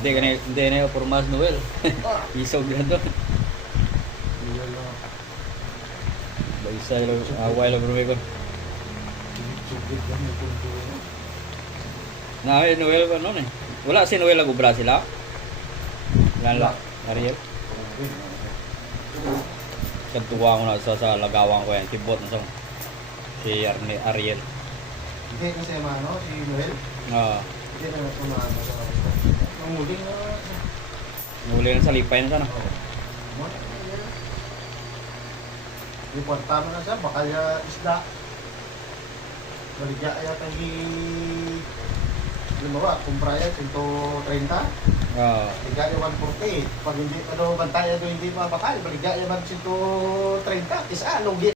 Hindi na yung formas Noel. Isog na to. Isa yung away lang bro ko. Na Noel ba noon eh. Wala si Noel nagubra sila. Wala Ariel. Kantuwa ko na sa lagawang ko yan. Tibot na sa si Ariel. Hindi kasi ano, si Noel. Oo. Hindi na natumama sa ang muling na. Nahuli na sa lipay na sana. Reporta mo na siya, baka isda. Baligya ay atang lumawa, kumpra yan, 130. Oo. Baligya yan 140. Pag hindi, bantaya doon hindi mabakal, baligya yan 130. Isa, lugi.